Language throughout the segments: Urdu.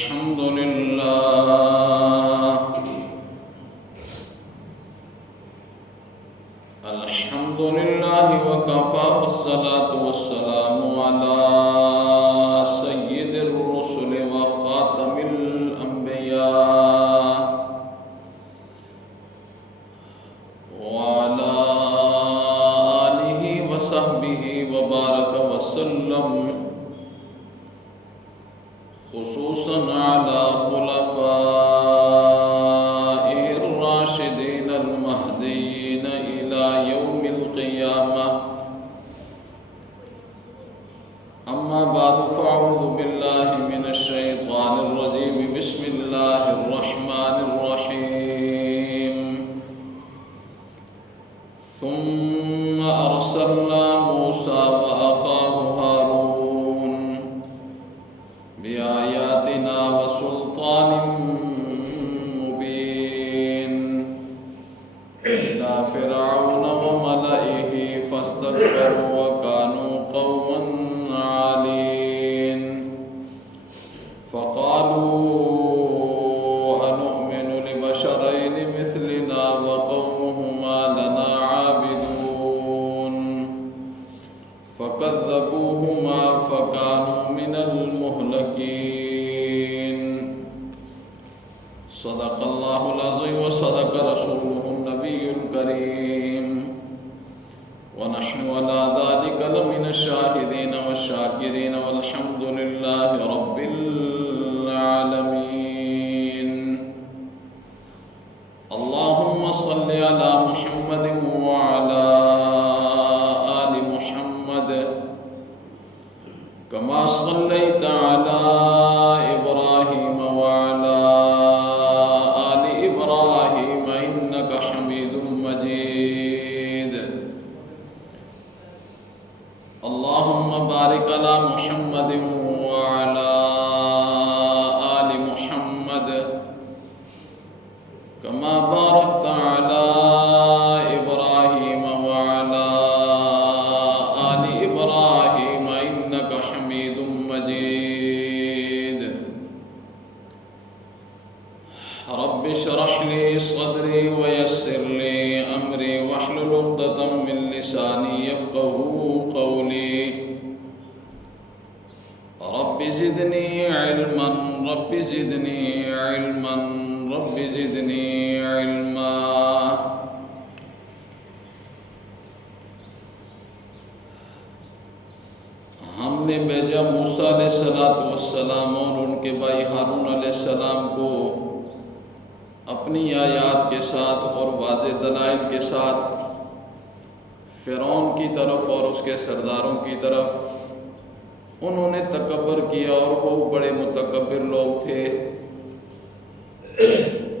الحمد لله الحمد لله وكفى والصلاة والسلام على سيد الرسل وخاتم الأنبياء وعلى آله وصحبه وبارك وسلم خصوصا على خلفائه الراشدين المهديين إلى يوم القيامة أما بعد فأعوذ بالله من الشيطان الرجيم بسم الله الرحمن الرحيم ثم أرسلنا موسى وأخاه هارون بآياتنا وسلطان مبين إلى فرعون وملئه فاستكبروا وكانوا قوما عالين فقالوا أنؤمن لبشرين مثلنا وقومهما لنا عابدون فكذبوهما فكانوا من المهلكين صدق الله العظيم وصدق رسوله النبي الكريم ونحن على ذلك لمن الشاهدين والشاكرين والحمد لله رب العالمين اللهم صل على محمد وعلى آل محمد كما صليت على إبراهيم وعلى آل إبراهيم إنك حميد مجيد اللهم بارك على محمد وعلى آل محمد كما باركت على إبراهيم وعلى آل إبراهيم إنك حميد مجيد رب اشرح لي صدري ويسر لي أمري واحلل عقدة من لساني يفقهوا قولي رب زدني علما رب زدني علما رب زدني علما ہم نے بھیجا موسیٰ علیہ السلام اور ان کے بھائی ہارون علیہ السلام کو اپنی آیات کے ساتھ اور واضح دلائل کے ساتھ فرعون کی طرف اور اس کے سرداروں کی طرف۔ انہوں نے تکبر کیا اور وہ بڑے متکبر لوگ تھے۔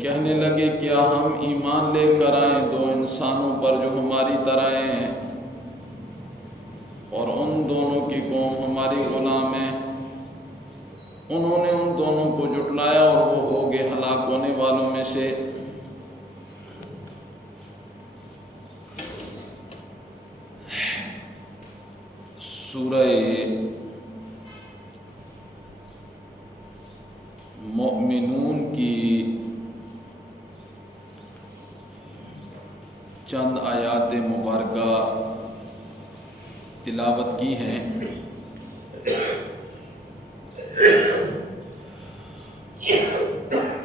کہنے لگے کیا ہم ایمان لے کر آئیں دو انسانوں پر جو ہماری طرح ہیں اور ان دونوں کی قوم ہماری غلام ہیں۔ انہوں نے ان دونوں کو جھٹلایا اور وہ ہو گئے ہلاک ہونے والوں میں سے۔ سورہ مؤمنون کی چند آیات مبارکہ تلاوت کی ہیں۔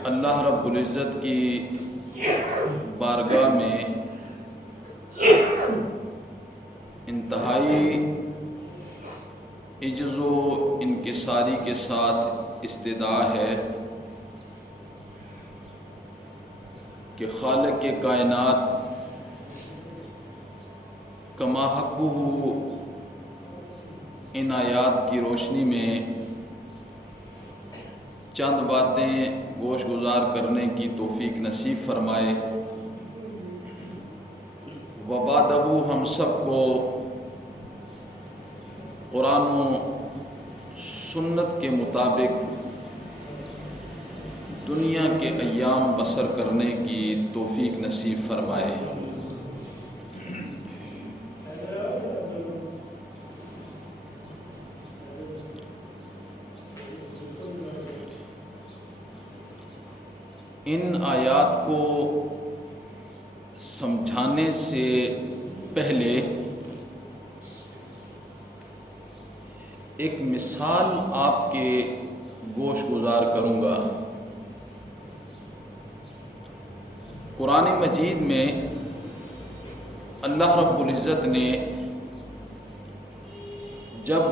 اللہ رب العزت کی بارگاہ میں انتہائی عجز و انکساری کے ساتھ استدعا ہے کہ خالق کائنات کما حقہ ان آیات کی روشنی میں چند باتیں گوش گزار کرنے کی توفیق نصیب فرمائے۔ وبعدہ ہم سب کو قرآن و سنت کے مطابق دنیا کے ایام بسر کرنے کی توفیق نصیب فرمائے۔ ان آیات کو سمجھانے سے پہلے ایک مثال آپ کے گوش گزار کروں گا۔ قرآن مجید میں اللہ رب العزت نے جب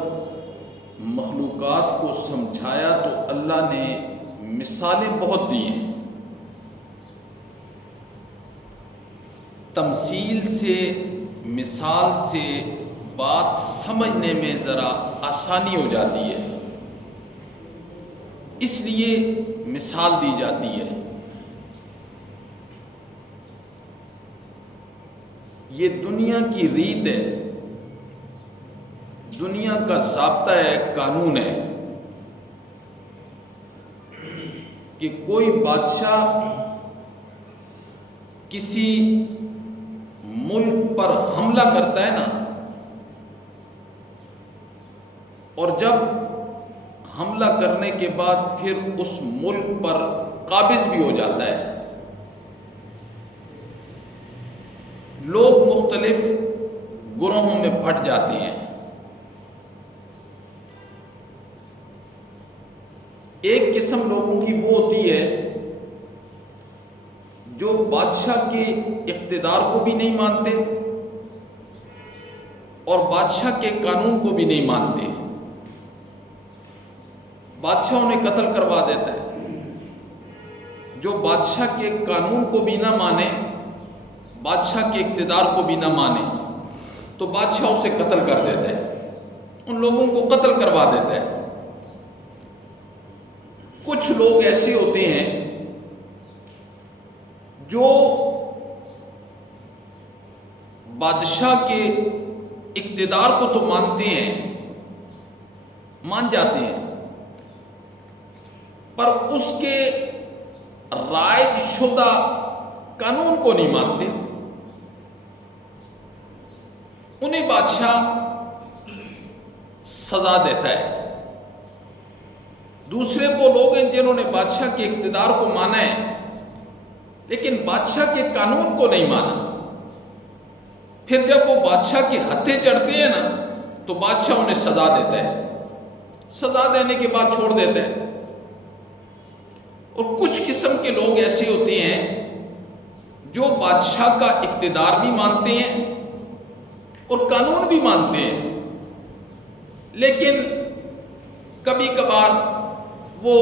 مخلوقات کو سمجھایا تو اللہ نے مثالیں بہت دی ہیں۔ تمثیل سے، مثال سے بات سمجھنے میں ذرا آسانی ہو جاتی ہے، اس لیے مثال دی جاتی ہے۔ یہ دنیا کی ریت ہے، دنیا کا ضابطہ ہے، قانون ہے کہ کوئی بادشاہ کسی ملک پر حملہ کرتا ہے نا، اور جب حملہ کرنے کے بعد پھر اس ملک پر قابض بھی ہو جاتا ہے، لوگ مختلف گروہوں میں بٹ جاتے ہیں۔ ایک قسم لوگوں کی وہ ہوتی ہے جو بادشاہ کے اقتدار کو بھی نہیں مانتے اور بادشاہ کے قانون کو بھی نہیں مانتے۔ بادشاہ انہیں قتل کروا دیتا ہے۔ جو بادشاہ کے قانون کو بھی نہ مانے، بادشاہ کے اقتدار کو بھی نہ مانے، تو بادشاہ اسے قتل کر دیتا ہے، ان لوگوں کو قتل کروا دیتا ہے۔ کچھ لوگ ایسے ہوتے ہیں جو بادشاہ کے اقتدار کو تو مانتے ہیں، مان جاتے ہیں، پر اس کے رائج شدہ قانون کو نہیں مانتے۔ انہیں بادشاہ سزا دیتا ہے۔ دوسرے وہ لوگ ہیں جنہوں نے بادشاہ کے اقتدار کو مانا ہے لیکن بادشاہ کے قانون کو نہیں مانا۔ پھر جب وہ بادشاہ کے ہتھے چڑھتے ہیں نا تو بادشاہ انہیں سزا دیتا ہے، سزا دینے کے بعد چھوڑ دیتا ہے۔ اور کچھ قسم کے لوگ ایسے ہوتے ہیں جو بادشاہ کا اقتدار بھی مانتے ہیں اور قانون بھی مانتے ہیں، لیکن کبھی کبھار وہ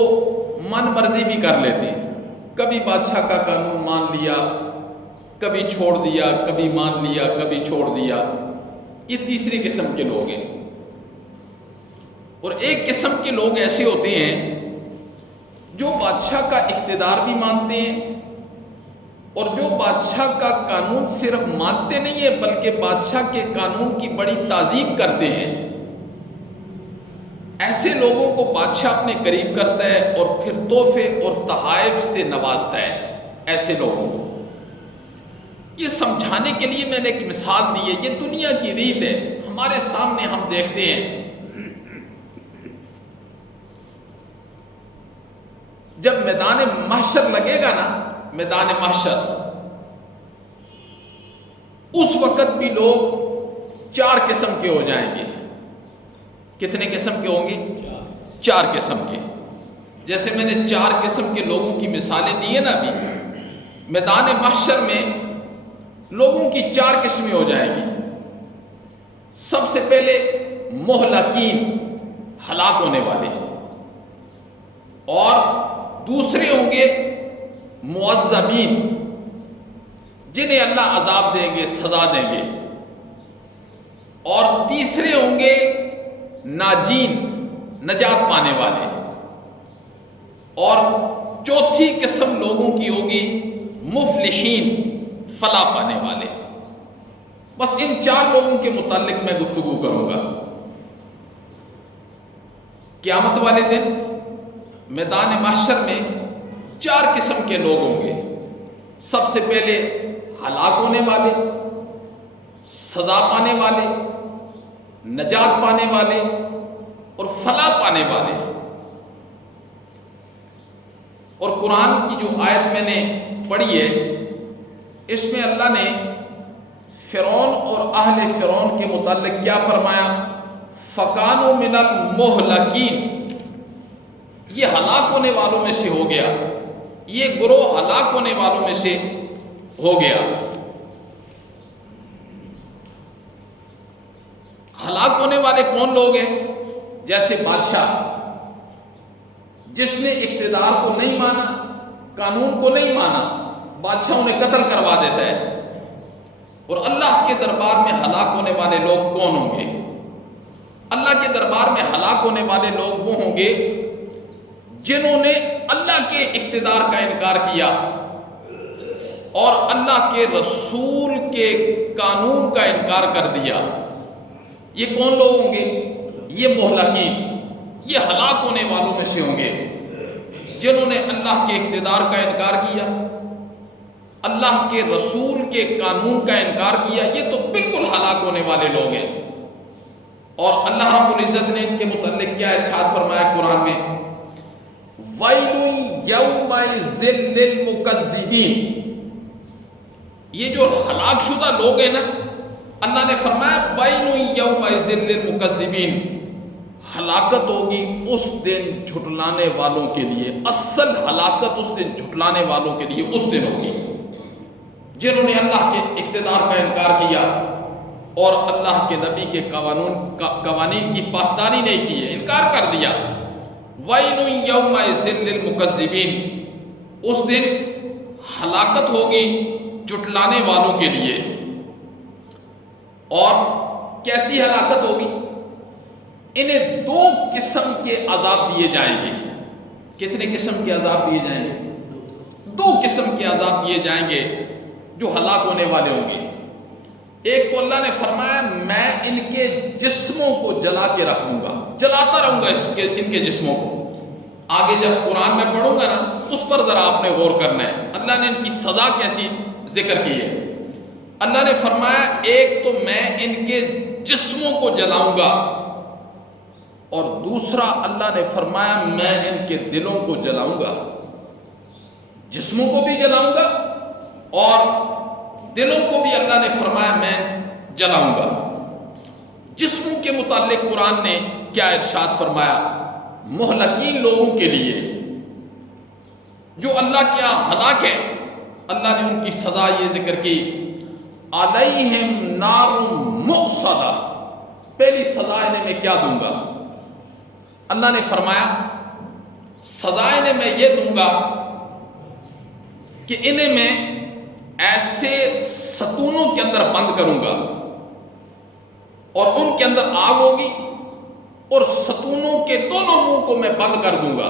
من مرضی بھی کر لیتے ہیں۔ کبھی بادشاہ کا قانون مان لیا، کبھی چھوڑ دیا، کبھی مان لیا، کبھی چھوڑ دیا۔ یہ تیسری قسم کے لوگ ہیں۔ اور ایک قسم کے لوگ ایسے ہوتے ہیں جو بادشاہ کا اقتدار بھی مانتے ہیں اور جو بادشاہ کا قانون صرف مانتے نہیں ہیں بلکہ بادشاہ کے قانون کی بڑی تعظیم کرتے ہیں۔ ایسے لوگوں کو بادشاہ اپنے قریب کرتا ہے اور پھر تحفے اور تحائف سے نوازتا ہے۔ ایسے لوگوں کو یہ سمجھانے کے لیے میں نے ایک مثال دی ہے۔ یہ دنیا کی ریت ہے، ہمارے سامنے ہم دیکھتے ہیں۔ جب میدان محشر لگے گا نا، میدان محشر، اس وقت بھی لوگ 4 قسم کے ہو جائیں گے۔ کتنے قسم کے ہوں گے؟ 4 قسم کے۔ جیسے میں نے 4 قسم کے لوگوں کی مثالیں دی ہیں نا ابھی، میدان محشر میں لوگوں کی 4 قسمیں ہو جائیں گی۔ سب سے پہلے مہلکین، ہلاک ہونے والے، اور دوسرے ہوں گے معذبین، جنہیں اللہ عذاب دیں گے، سزا دیں گے، اور تیسرے ہوں گے ناجین، نجات پانے والے، اور چوتھی قسم لوگوں کی ہوگی مفلحین، فلاح پانے والے۔ بس ان 4 لوگوں کے متعلق میں گفتگو کروں گا۔ قیامت والے دن میدان محشر میں 4 قسم کے لوگ ہوں گے۔ سب سے پہلے ہلاک ہونے والے، سزا پانے والے، نجات پانے والے اور فلاح پانے والے۔ اور قرآن کی جو آیت میں نے پڑھی ہے اس میں اللہ نے فرعون اور اہل فرعون کے متعلق کیا فرمایا؟ فَكَانُوا مِنَ الْمُهْلَكِينَ، یہ ہلاک ہونے والوں میں سے ہو گیا، یہ گروہ ہلاک ہونے والوں میں سے ہو گیا۔ ہلاک ہونے والے کون لوگ ہیں؟ جیسے بادشاہ جس نے اقتدار کو نہیں مانا، قانون کو نہیں مانا، بادشاہ انہیں قتل کروا دیتا ہے۔ اور اللہ کے دربار میں ہلاک ہونے والے لوگ کون ہوں گے؟ اللہ کے دربار میں ہلاک ہونے والے لوگ وہ ہوں گے جنہوں نے اللہ کے اقتدار کا انکار کیا اور اللہ کے رسول کے قانون کا انکار کر دیا۔ یہ کون لوگ ہوں گے؟ یہ مہلکین، یہ ہلاک ہونے والوں میں سے ہوں گے جنہوں نے اللہ کے اقتدار کا انکار کیا، اللہ کے رسول کے قانون کا انکار کیا، یہ تو بالکل ہلاک ہونے والے لوگ ہیں۔ اور اللہ رب العزت نے ان کے متعلق کیا ارشاد فرمایا قرآن میں؟ وَيْلٌ يَوْمَئِذٍ لِّلْمُكَذِّبِينَ، یہ جو ہلاک شدہ لوگ ہیں نا، اللہ نے فرمایا وَيْلٌ يَوْمَئِذٍ لِّلْمُكَذِّبِينَ، ہلاکت ہوگی اس دن جھٹلانے والوں کے لیے، اصل ہلاکت اس دن جھٹلانے والوں کے لیے اس دن ہوگی جنہوں نے اللہ کے اقتدار کا انکار کیا اور اللہ کے نبی کے قوانین کی پاسداری نہیں کی ہے، انکار کر دیا۔ وَيْلٌ يَوْمَئِذٍ لِّلْمُكَذِّبِينَ، اس دن ہلاکت ہوگی جھٹلانے والوں کے لیے۔ اور کیسی ہلاکت ہوگی؟ انہیں دو قسم کے عذاب دیے جائیں گے۔ کتنے قسم کے عذاب دیے جائیں گے؟ دو قسم کے عذاب دیے جائیں گے جو ہلاک ہونے والے ہوں گے۔ ایک تو اللہ نے فرمایا میں ان کے جسموں کو جلا کے رکھ دوں گا، جلاتا رہوں گا ان کے جسموں کو۔ آگے جب قرآن میں پڑھوں گا نا اس پر ذرا آپ نے غور کرنا ہے، اللہ نے ان کی سزا کیسی ذکر کی ہے۔ اللہ نے فرمایا ایک تو میں ان کے جسموں کو جلاؤں گا، اور دوسرا اللہ نے فرمایا میں ان کے دلوں کو جلاؤں گا۔ جسموں کو بھی جلاؤں گا اور دلوں کو بھی اللہ نے فرمایا میں جلاؤں گا۔ جسموں کے متعلق قرآن نے کیا ارشاد فرمایا؟ مہلکین لوگوں کے لیے جو اللہ کے یہاں ہلاک ہے، اللہ نے ان کی سزا یہ ذکر کی علیہم نار مؤصدہ، پہلی سزا انہیں میں کیا دوں گا؟ اللہ نے فرمایا سزا انہیں میں یہ دوں گا کہ انہیں میں ایسے ستونوں کے اندر بند کروں گا اور ان کے اندر آگ ہوگی اور ستونوں کے دونوں منہ کو میں بند کر دوں گا۔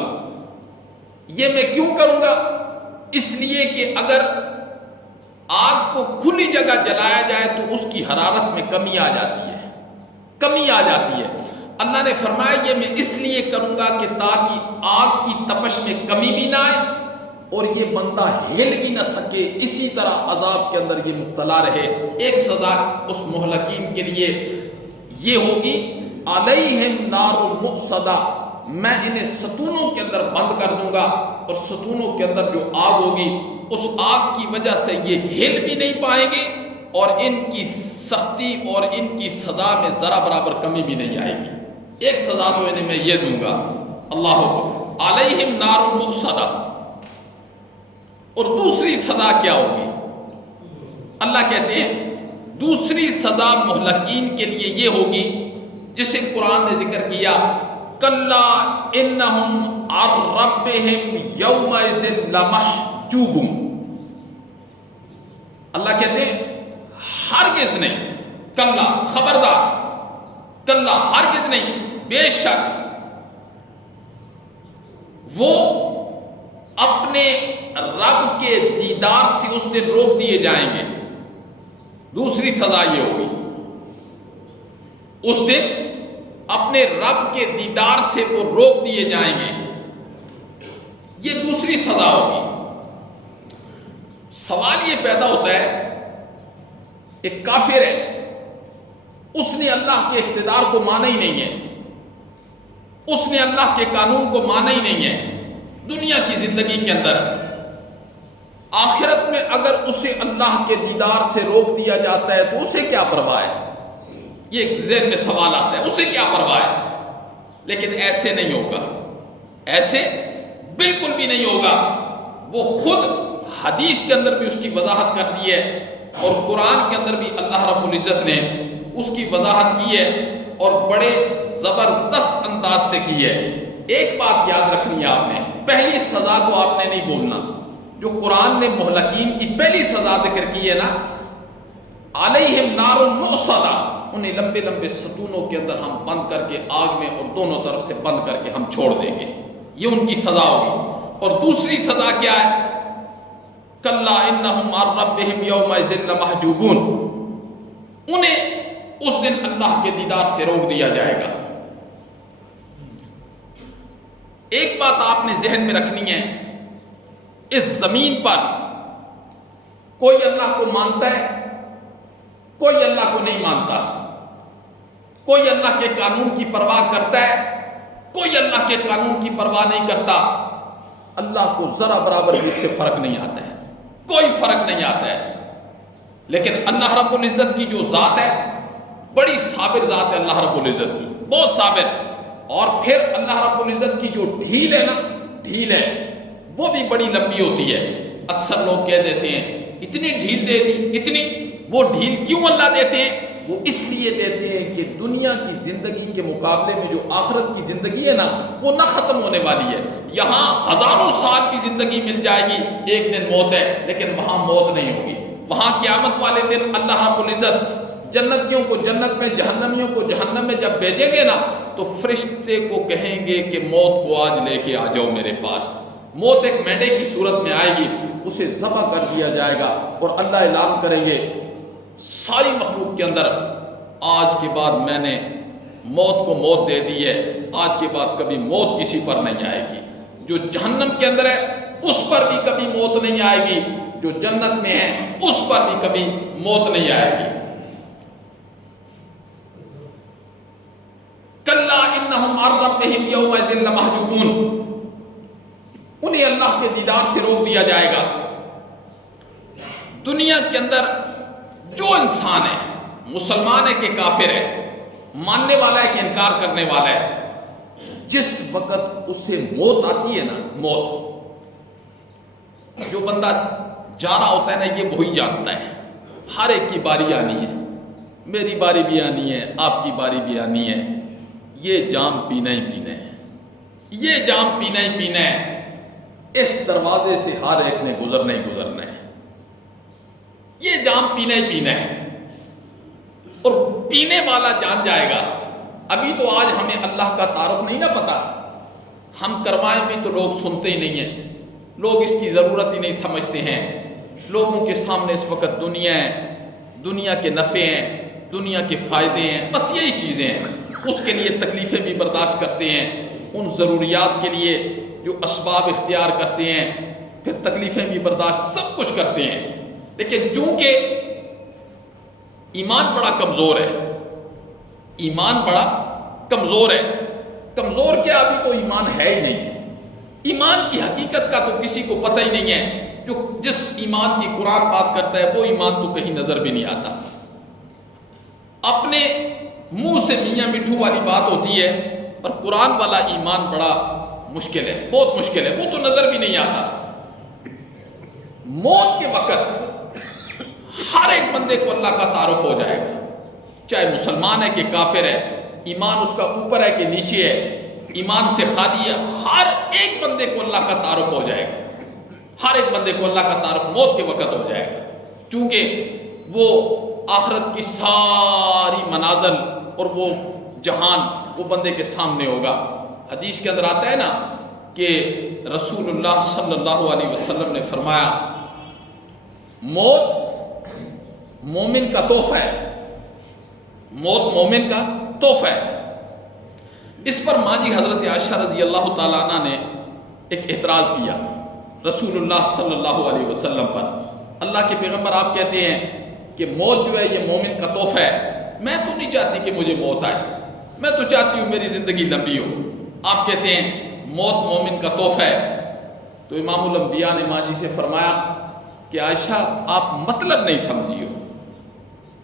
یہ میں کیوں کروں گا؟ اس لیے کہ اگر آگ کو کھلی جگہ جلایا جائے تو اس کی حرارت میں کمی آ جاتی ہے، کمی آ جاتی ہے۔ اللہ نے فرمایا یہ میں اس لیے کروں گا کہ تاکہ آگ کی تپش میں کمی بھی نہ آئے اور یہ بندہ ہل بھی نہ سکے، اسی طرح عذاب کے اندر یہ مبتلا رہے۔ ایک سزا اس مہلکین کے لیے یہ ہوگی علیہم نار مؤصدہ، میں انہیں ستونوں کے اندر بند کر دوں گا اور ستونوں کے اندر جو آگ ہوگی اس آگ کی وجہ سے یہ ہل بھی نہیں پائیں گے اور ان کی سختی اور ان کی سزا میں ذرا برابر کمی بھی نہیں آئے گی۔ ایک سزا تو انہیں میں یہ دوں گا، اللہ اکبر، علیہم نار مؤصدہ۔ اور دوسری سزا کیا ہوگی؟ اللہ کہتے ہیں دوسری سزا مہلکین کے لیے یہ ہوگی جسے قرآن نے ذکر کیا کلا انہم عن ربہم یومئذ لمحجوبون۔ اللہ کہتے ہیں ہرگز نہیں، کلا خبردار، کلا ہرگز نہیں، بے شک وہ اپنے رب کے دیدار سے اس دن روک دیے جائیں گے۔ دوسری سزا یہ ہوگی اس دن اپنے رب کے دیدار سے وہ روک دیے جائیں گے، یہ دوسری سزا ہوگی۔ سوال یہ پیدا ہوتا ہے ایک کافر ہے، اس نے اللہ کے اقتدار کو مانا ہی نہیں ہے، اس نے اللہ کے قانون کو مانا ہی نہیں ہے، دنیا کی زندگی کے اندر، آخرت میں اگر اسے اللہ کے دیدار سے روک دیا جاتا ہے تو اسے کیا پرواہ ہے؟ یہ ایک ذہن میں سوال آتا ہے، اسے کیا پرواہ ہے؟ لیکن ایسے نہیں ہوگا، ایسے بالکل بھی نہیں ہوگا۔ وہ خود حدیث کے اندر بھی اس کی وضاحت کر دی ہے، اور قرآن کے اندر بھی اللہ رب العزت نے اس کی وضاحت کی ہے، اور بڑے زبردست انداز سے کی ہے۔ ایک بات یاد رکھنی ہے آپ نے، پہلی سزا کو آپ نے نہیں بولنا۔ جو قرآن نے مہلکین کی پہلی سزا ذکر کی ہے نا، علیہم نار مؤصدہ، انہیں لمبے لمبے ستونوں کے اندر ہم بند کر کے آگ میں اور دونوں طرف سے بند کر کے ہم چھوڑ دیں گے، یہ ان کی سزا ہوگی۔ اور دوسری سزا کیا ہے؟ کلا انہم عن ربہم یومئذ لمحجوبون، انہیں اس دن اللہ کے دیدار سے روک دیا جائے گا۔ ایک بات آپ نے ذہن میں رکھنی ہے، اس زمین پر کوئی اللہ کو مانتا ہے، کوئی اللہ کو نہیں مانتا، کوئی اللہ کے قانون کی پرواہ کرتا ہے، کوئی اللہ کے قانون کی پرواہ نہیں کرتا۔ اللہ کو ذرا برابر بھی اس سے فرق نہیں آتا ہے، کوئی فرق نہیں آتا ہے۔ لیکن اللہ رب العزت کی جو ذات ہے، بڑی صابر ذات ہے اللہ رب العزت کی، بہت صابر۔ اور پھر اللہ رب العزت کی جو ڈھیل ہے نا، ڈھیل ہے وہ بھی بڑی لمبی ہوتی ہے۔ اکثر لوگ کہہ دیتے ہیں اتنی ڈھیل دے دی، اتنی، وہ ڈھیل کیوں اللہ دیتے ہیں؟ وہ اس لیے دیتے ہیں کہ دنیا کی زندگی کے مقابلے میں جو آخرت کی زندگی ہے نا، وہ نہ ختم ہونے والی ہے۔ یہاں ہزاروں سال کی زندگی مل جائے گی، ایک دن موت ہے، لیکن وہاں موت نہیں ہوگی۔ وہاں قیامت والے دن اللہ رب العزت جنتیوں کو جنت میں، جہنمیوں کو جہنم میں جب بھیجیں گے نا، تو فرشتے کو کہیں گے کہ موت کو آج لے کے آ جاؤ میرے پاس۔ موت ایک مینڈے کی صورت میں آئے گی، اسے ذبح کر دیا جائے گا، اور اللہ اعلان کریں گے ساری مخلوق کے اندر، آج کے بعد میں نے موت کو موت دے دی ہے، آج کے بعد کبھی موت کسی پر نہیں آئے گی۔ جو جہنم کے اندر ہے اس پر بھی کبھی موت نہیں آئے گی، جو جنت میں ہے اس پر بھی کبھی موت نہیں آئے گی۔ کلا انہم عن ربہم یومئذ لمحجوبون، انہیں اللہ کے دیدار سے روک دیا جائے گا۔ دنیا کے اندر جو انسان ہے، مسلمان ہے کہ کافر ہے، ماننے والا ہے کہ انکار کرنے والا ہے، جس وقت اسے موت آتی ہے نا، موت، جو بندہ جا رہا ہوتا ہے نا، یہ وہی جانتا ہے ہر ایک کی باری آنی ہے، میری باری بھی آنی ہے، آپ کی باری بھی آنی ہے، یہ جام پینا ہی پینا ہے، یہ جام پینا ہی پینا ہے، اس دروازے سے ہر ایک نے گزرنا ہی گزرنا ہے، یہ جام پینا ہی پینا ہے۔ اور پینے والا جان جائے گا۔ ابھی تو آج ہمیں اللہ کا تعارف نہیں نہ پتا، ہم کروائیں بھی تو لوگ سنتے ہی نہیں ہیں، لوگ اس کی ضرورت ہی نہیں سمجھتے ہیں۔ لوگوں کے سامنے اس وقت دنیا ہے، دنیا کے نفع ہیں، دنیا کے فائدے ہیں، بس یہی چیزیں ہیں، اس کے لیے تکلیفیں بھی برداشت کرتے ہیں، ان ضروریات کے لیے جو اسباب اختیار کرتے ہیں، پھر تکلیفیں بھی برداشت، سب کچھ کرتے ہیں۔ لیکن چونکہ ایمان بڑا کمزور ہے، ایمان بڑا کمزور ہے، کمزور کیا، ابھی تو ایمان ہے ہی نہیں ہے، ایمان کی حقیقت کا تو کسی کو پتہ ہی نہیں ہے۔ جو جس ایمان کی قرآن بات کرتا ہے وہ ایمان تو کہیں نظر بھی نہیں آتا۔ اپنے منہ سے میاں مٹھو والی بات ہوتی ہے، پر قرآن والا ایمان بڑا مشکل ہے، بہت مشکل ہے، وہ تو نظر بھی نہیں آتا۔ موت کے وقت ہر ایک بندے کو اللہ کا تعارف ہو جائے گا، چاہے مسلمان ہے کہ کافر ہے، ایمان اس کا اوپر ہے کہ نیچے ہے، ایمان سے خالی ہے، ہر ایک بندے کو اللہ کا تعارف ہو جائے گا، ہر ایک بندے کو اللہ کا تعارف موت کے وقت ہو جائے گا، چونکہ وہ آخرت کی ساری منازل اور وہ جہان وہ بندے کے سامنے ہوگا۔ حدیث کے اندر آتا ہے نا کہ رسول اللہ صلی اللہ علیہ وسلم نے فرمایا، موت مومن کا تحفہ ہے، موت مومن کا تحفہ ہے۔ اس پر ماں جی حضرت عائشہ رضی اللہ تعالیٰ عنہ نے ایک اعتراض کیا رسول اللہ صلی اللہ علیہ وسلم پر۔ اللہ کے پیغمبر آپ کہتے ہیں کہ موت جو ہے یہ مومن کا تحفہ ہے، میں تو نہیں چاہتی کہ مجھے موت آئے، میں تو چاہتی ہوں میری زندگی لمبی ہو۔ آپ کہتے ہیں موت مومن کا تحفہ ہے، تو امام الانبیاء نے ماں جی سے فرمایا کہ عائشہ آپ مطلب نہیں سمجھی ہو۔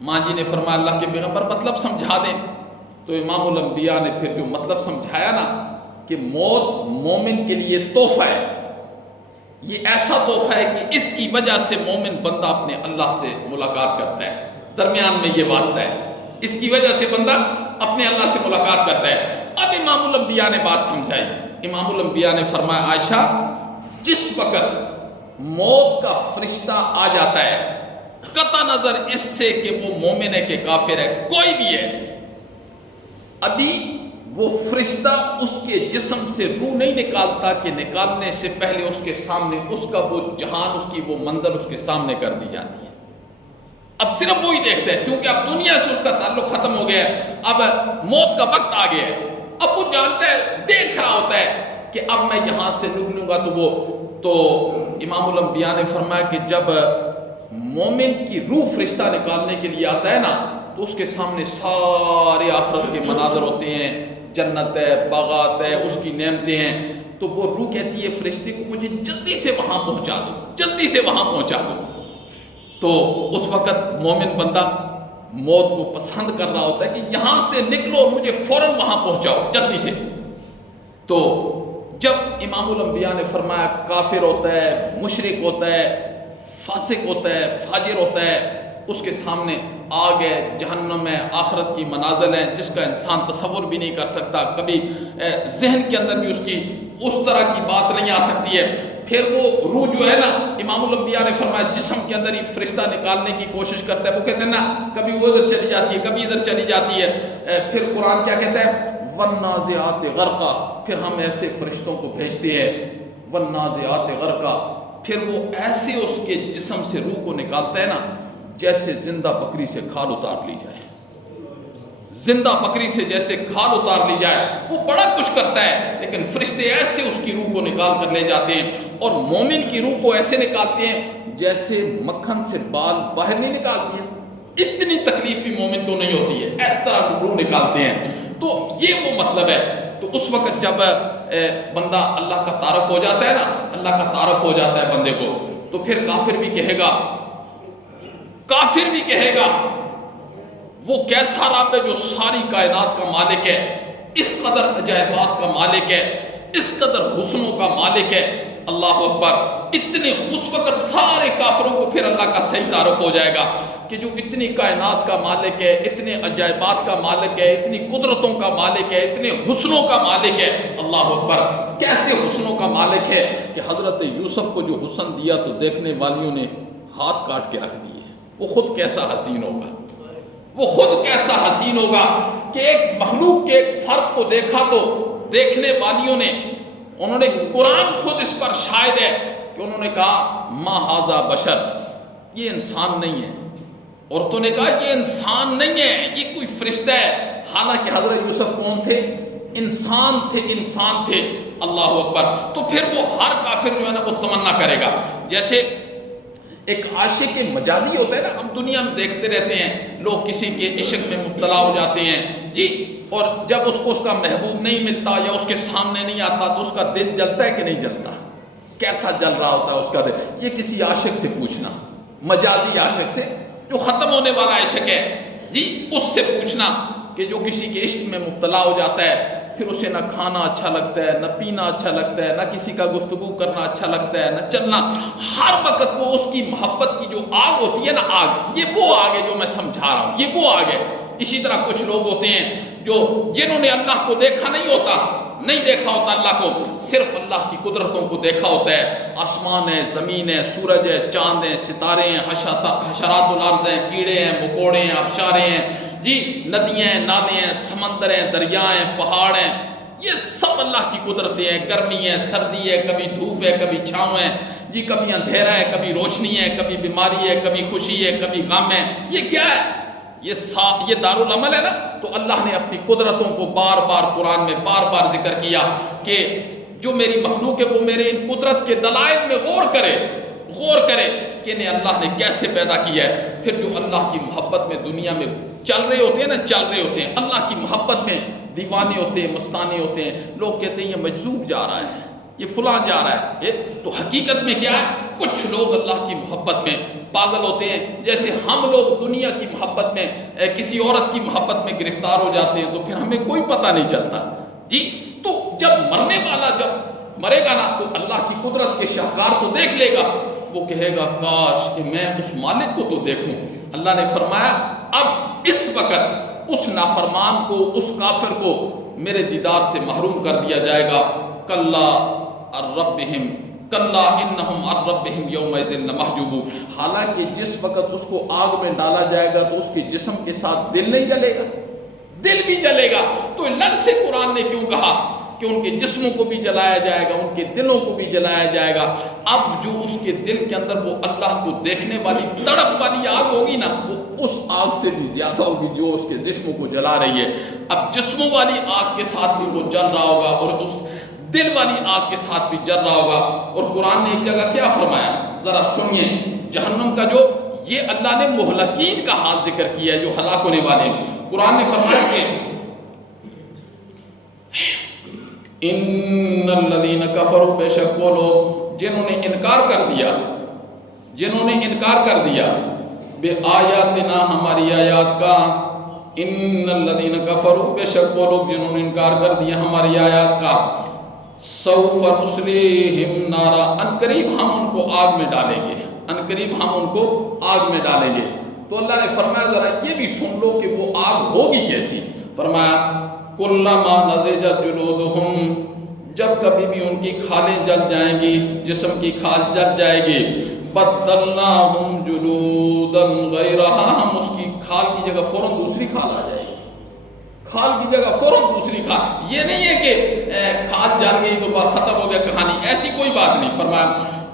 ماں جی نے فرمایا اللہ کے پیغمبر مطلب سمجھا دیں۔ تو امام الانبیاء نے پھر جو مطلب سمجھایا نا کہ موت مومن کے لیے تحفہ ہے، یہ ایسا تحفہ ہے کہ اس کی وجہ سے مومن بندہ اپنے اللہ سے ملاقات کرتا ہے، درمیان میں یہ واسطہ ہے، اس کی وجہ سے بندہ اپنے اللہ سے ملاقات کرتا ہے۔ اب امام الانبیاء نے بات سمجھائی۔ امام الانبیاء نے فرمایا عائشہ جس وقت موت کا فرشتہ آ جاتا ہے، قطع نظر اس سے کہ وہ مومن ہے کہ کافر ہے، کوئی بھی ہے، ابھی وہ فرشتہ اس کے جسم سے روح نہیں نکالتا کہ نکالنے سے پہلے اس کے سامنے اس کا وہ جہان، اس کی وہ منظر اس کے سامنے کر دی جاتی ہے۔ اب صرف وہی دیکھتے ہیں، چونکہ اب دنیا سے اس کا تعلق ختم ہو گیا ہے، اب موت کا وقت آ گیا ہے، اب وہ جانتا ہے، دیکھ رہا ہوتا ہے کہ اب میں یہاں سے نکلوں گا تو امام الانبیاء نے فرمایا کہ جب مومن کی روح فرشتہ نکالنے کے لیے آتا ہے نا تو اس کے سامنے سارے آخرت کے مناظر ہوتے ہیں، جنت ہے، باغات ہے، اس کی نعمتیں ہیں، تو وہ روح کہتی ہے فرشتے کو مجھے جلدی سے وہاں پہنچا دو، جلدی سے وہاں پہنچا دو۔ تو اس وقت مومن بندہ موت کو پسند کر رہا ہوتا ہے کہ یہاں سے نکلو اور مجھے فوراً وہاں پہنچاؤ جلدی سے۔ تو جب امام الانبیاء نے فرمایا کافر ہوتا ہے، مشرک ہوتا ہے، فاسق ہوتا ہے، فاجر ہوتا ہے، اس کے سامنے آگ ہے، جہنم ہے، آخرت کی منازل ہیں جس کا انسان تصور بھی نہیں کر سکتا، کبھی ذہن کے اندر بھی اس کی اس طرح کی بات نہیں آ سکتی ہے۔ پھر وہ روح جو ہے نا، امام الانبیاء نے فرمایا جسم کے اندر ہی فرشتہ نکالنے کی کوشش کرتا ہے، وہ کہتے ہیں نا کبھی وہ ادھر چلی جاتی ہے، کبھی ادھر چلی جاتی ہے۔ پھر قرآن کیا کہتا ہے والنازعات غرقا، پھر ہم ایسے فرشتوں کو بھیجتے ہیں والنازعات غرقا، پھر وہ ایسے اس کے جسم سے روح کو نکالتا ہے نا جیسے زندہ بکری سے کھال اتار لی جائے، زندہ بکری سے جیسے کھال اتار لی جائے۔ وہ بڑا کچھ کرتا ہے لیکن فرشتے ایسے اس کی روح کو نکال کر لے جاتے ہیں، اور مومن کی روح کو ایسے نکالتے ہیں جیسے مکھن سے بال باہر نہیں نکالتی ہیں، اتنی تکلیف بھی مومن کو نہیں ہوتی ہے، اس طرح روح نکالتے ہیں۔ تو یہ وہ مطلب ہے۔ تو اس وقت جب بندہ اللہ کا تعارف ہو جاتا ہے نا، اللہ کا تعارف ہو جاتا ہے بندے کو، تو پھر کافر بھی کہے گا، کافر بھی کہے گا وہ کیسا رب ہے جو ساری کائنات کا مالک ہے، اس قدر عجائبات کا مالک ہے، اس قدر حسنوں کا مالک ہے، اللہ اکبر۔ اتنے اس وقت سارے کافروں کو پھر اللہ کا صحیح تعارف ہو جائے گا کہ جو اتنی کائنات کا مالک ہے، اتنے عجائبات کا مالک ہے، اتنی قدرتوں کا مالک ہے، اتنے حسنوں کا مالک ہے، اللہ اکبر۔ کیسے حسنوں کا مالک ہے کہ حضرت یوسف کو جو حسن دیا تو دیکھنے والیوں نے ہاتھ کاٹ کے رکھ دیے، وہ خود کیسا حسین ہوگا، وہ خود کیسا حسین ہوگا کہ ایک مخلوق کے ایک فرد کو دیکھا تو دیکھنے والیوں نے، انہوں نے قرآن خود اس پر شاہد ہے کہ انہوں نے کہا ما ھذا بشر، یہ انسان نہیں ہے۔ عورتوں نے کہا یہ انسان نہیں ہے، یہ کوئی فرشتہ ہے، حالانکہ حضرت یوسف کون تھے؟ انسان تھے، انسان تھے، اللہ اکبر۔ تو پھر وہ ہر کافر جو ہے نا وہ تمنا کرے گا، جیسے ایک عاشق مجازی ہوتا ہے نا، ہم دنیا میں دیکھتے رہتے ہیں لوگ کسی کے عشق میں مبتلا ہو جاتے ہیں جی، اور جب اس کو اس کا محبوب نہیں ملتا یا اس کے سامنے نہیں آتا تو اس کا دل جلتا ہے کہ نہیں جلتا؟ کیسا جل رہا ہوتا ہے اس کا دل؟ یہ کسی عاشق سے پوچھنا، مجازی عاشق سے جو ختم ہونے والا عشق ہے جی، اس سے پوچھنا کہ جو کسی کے عشق میں مبتلا ہو جاتا ہے، پھر اسے نہ کھانا اچھا لگتا ہے، نہ پینا اچھا لگتا ہے، نہ کسی کا گفتگو کرنا اچھا لگتا ہے، نہ چلنا، ہر وقت وہ اس کی محبت کی جو آگ ہوتی ہے نا، آگ، یہ وہ آگ ہے جو میں سمجھا رہا ہوں، یہ وہ آگ ہے۔ اسی طرح کچھ لوگ ہوتے ہیں جنہوں نے اللہ کو دیکھا نہیں ہوتا، نہیں دیکھا ہوتا اللہ کو، صرف اللہ کی قدرتوں کو دیکھا ہوتا ہے، آسمان ہے، زمین ہے، سورج ہے، چاند ہے، ستارے ہیں، حشرات الارض ہیں، کیڑے ہیں، مکوڑے ہیں، آبشاریں ہیں جی، ندیاں ہیں، نالے ہیں، سمندر ہیں، دریا ہیں، پہاڑ ہیں، یہ سب اللہ کی قدرتیں ہیں۔ گرمی ہے، سردی ہے، کبھی دھوپ ہے، کبھی چھاؤں ہے جی، کبھی اندھیرا ہے، کبھی روشنی ہے، کبھی بیماری ہے، کبھی خوشی ہے، کبھی غم ہے۔ یہ کیا ہے؟ یہ دارالعمل ہے نا۔ تو اللہ نے اپنی قدرتوں کو بار بار قرآن میں بار بار ذکر کیا کہ جو میری مخلوق ہے وہ میرے ان قدرت کے دلائل میں غور کرے کہ انہیں اللہ نے کیسے پیدا کیا ہے۔ پھر جو اللہ کی محبت میں دنیا میں چل رہے ہوتے ہیں، اللہ کی محبت میں دیوانے ہوتے ہیں، مستانے ہوتے ہیں، لوگ کہتے ہیں یہ مجذوب جا رہا ہے، یہ فلاں جا رہا ہے، تو حقیقت میں کیا ہے؟ کچھ لوگ اللہ کی محبت میں پاگل ہوتے ہیں، جیسے ہم لوگ دنیا کی محبت میں کسی عورت کی محبت میں گرفتار ہو جاتے ہیں تو پھر ہمیں کوئی پتہ نہیں چلتا جی۔ تو جب مرنے والا جب مرے گا نا تو اللہ کی قدرت کے شاہکار تو دیکھ لے گا، وہ کہے گا کاش کہ میں اس مالک کو تو دیکھوں۔ اللہ نے فرمایا اب اس وقت اس نافرمان کو، اس کافر کو میرے دیدار سے محروم کر دیا جائے گا۔ کلا الربہم کلا انہم الربہم یومئذ لمحجوبون، حالانکہ جس وقت اس کو آگ میں ڈالا جائے گا تو اس کے جسم کے ساتھ دل نہیں جلے گا، دل بھی جلے گا۔ تو الگ سے قرآن نے کیوں کہا کہ ان کے جسموں کو بھی جلایا جائے گا، ان کے دلوں کو بھی جلایا جائے گا؟ اب جو اس کے دل کے اندر وہ اللہ کو دیکھنے والی تڑپ والی آگ ہوگی نا، وہ اس آگ سے بھی زیادہ ہوگی جو اس کے جسموں کو جلا رہی ہے۔ اب جسموں والی آگ کے ساتھ بھی وہ جل رہا ہوگا اور اس دل والی آگ کے ساتھ بھی جل رہا ہوگا۔ اور قرآن نے ایک جگہ کیا فرمایا ذرا سنیے، جہنم کا جو یہ اللہ نے مہلکین کا حال ذکر کیا ہے جو ہلاک ہونے والے ہیں۔ قرآن نے فرمایا کہ ان الذین کفروا، بے شک وہ لوگ جنہوں نے انکار کر دیا بے آیاتنا، ہماری آیات کا۔ ان الذین کفروا، بے شک وہ لوگ جنہوں نے انکار کر دیا ہماری آیات کا۔ سوف نصلیہم نارا، ان قریب ہم ان کو آگ میں ڈالیں گے، ان قریب ہم ان کو آگ میں ڈالیں گے۔ تو اللہ نے فرمایا ذرا یہ بھی سن لو کہ وہ آگ ہوگی کیسی۔ فرمایا کلما نضجت جلودہم، جب کبھی بھی ان کی کھالیں جل جائیں گی، جسم کی کھال جل جائے گی، بدلناہم جلودا غیرہا، ہم اس کی کھال کی جگہ فوراً دوسری کھال آ جائے گی، کھال کی جگہ فوراً دوسری کھال۔ یہ نہیں ہے کہ کھال جل گئی تو بات ختم ہو گیا کہانی، ایسی کوئی بات نہیں۔ فرمایا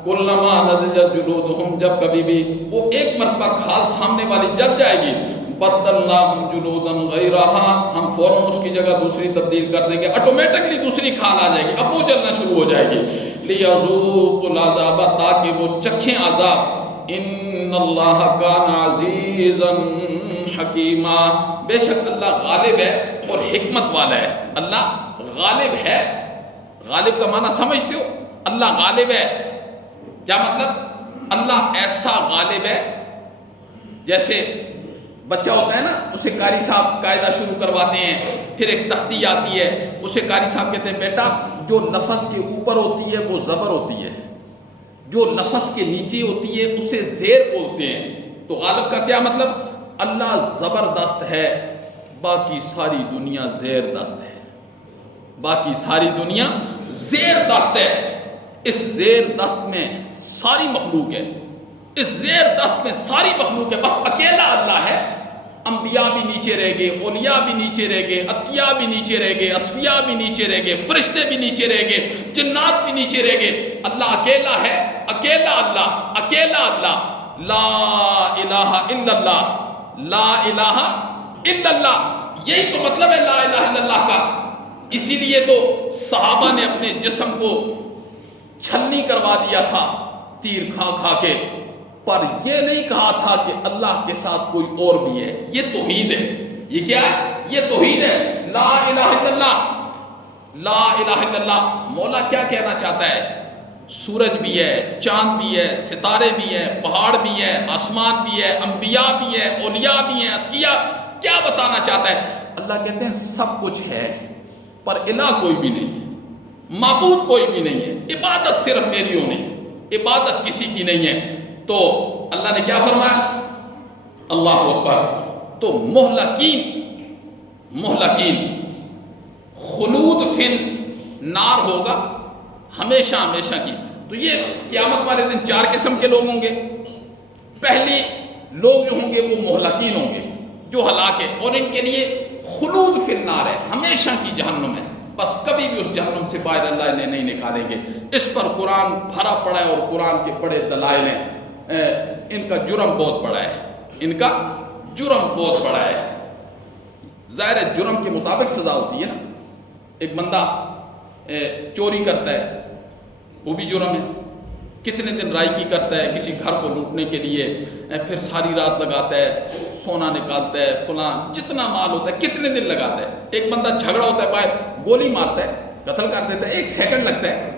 کلما نضجت جلودہم، جب کبھی بھی وہ ایک مرتبہ کھال سامنے والی جل جائے گی، بدلناہم جلودا غیرہا، ہم فوراً اس کی جگہ دوسری تبدیل کر دیں گے، آٹومیٹکلی دوسری کھال آ جائے گی، اب وہ جلنا شروع ہو جائے گی۔ لیذوقوا العذاب، تاکہ وہ چکھیں عذاب۔ ان اللہ کان عزیزا حکیما، بے شک اللہ غالب ہے اور حکمت والا ہے۔ اللہ غالب ہے، غالب کا معنی سمجھتے ہو؟ اللہ غالب ہے کیا مطلب؟ اللہ ایسا غالب ہے جیسے بچہ ہوتا ہے نا، اسے قاری صاحب قاعدہ شروع کرواتے ہیں، پھر ایک تختی آتی ہے، اسے قاری صاحب کہتے ہیں بیٹا جو لفظ کے اوپر ہوتی ہے وہ زبر ہوتی ہے، جو لفظ کے نیچے ہوتی ہے اسے زیر بولتے ہیں۔ تو غالب کا کیا مطلب؟ اللہ زبردست ہے، باقی ساری دنیا زیر دست ہے، باقی ساری دنیا زیر دست ہے۔ اس زیر دست میں ساری مخلوق ہے، اس زیر دست میں ساری مخلوق ہے، بس اکیلا اللہ ہے۔ انبیاء بھی نیچے رہ گئے، اولیاء بھی نیچے رہ گئے، اتقیاء بھی نیچے رہ گئے، اصفیاء بھی نیچے رہ گئے، فرشتے بھی نیچے رہ گئے، جنات بھی نیچے رہ گئے۔ اللہ اکیلا ہے، اکیلا اللہ، اکیلا اللہ، لا الہ الا اللہ، لا الہ الا اللہ۔ یہی تو مطلب ہے لا الہ الا اللہ کا۔ اسی لیے تو صحابہ نے اپنے جسم کو چھلنی کروا دیا تھا تیر کھا کھا کے، پر یہ نہیں کہا تھا کہ اللہ کے ساتھ کوئی اور بھی ہے۔ یہ توحید ہے۔ یہ کیا ہے؟ یہ توحید ہے، لا الہ الا اللہ، لا الہ الا اللہ۔ مولا کیا کہنا چاہتا ہے؟ سورج بھی ہے، چاند بھی ہے، ستارے بھی ہیں، پہاڑ بھی ہے، آسمان بھی ہے، انبیاء بھی ہے، اولیاء بھی ہیں، اتقیاء۔ کیا بتانا چاہتا ہے؟ اللہ کہتے ہیں سب کچھ ہے پر الہ کوئی بھی نہیں ہے، معبود کوئی بھی نہیں ہے، عبادت صرف میری ہونی، عبادت کسی کی نہیں ہے۔ تو اللہ نے کیا فرمایا؟ اللہ اکبر۔ تو مہلکین خلود فی النار ہوگا، ہمیشہ ہمیشہ کی۔ تو یہ قیامت والے دن چار قسم کے لوگ ہوں گے۔ پہلی لوگ جو ہوں گے وہ مہلکین ہوں گے، جو ہلاک ہے، اور ان کے لیے خلود فی النار ہے، ہمیشہ کی جہنم ہے، بس کبھی بھی اس جہنم سے باہر اللہ انہیں نہیں نکالیں گے۔ اس پر قرآن بھرا پڑا ہے اور قرآن کے بڑے دلائل ہیں۔ ان کا جرم بہت بڑا ہے، ان کا جرم بہت بڑا ہے۔ ظاہر ہے جرم کے مطابق سزا ہوتی ہے نا۔ ایک بندہ چوری کرتا ہے، وہ بھی جرم ہے، کتنے دن رائکی کرتا ہے کسی گھر کو لوٹنے کے لیے، پھر ساری رات لگاتا ہے، سونا نکالتا ہے، فلاں جتنا مال ہوتا ہے کتنے دن لگاتا ہے۔ ایک بندہ جھگڑا ہوتا ہے باہر، گولی مارتا ہے، قتل کر دیتا ہے، 1 سیکنڈ لگتا ہے،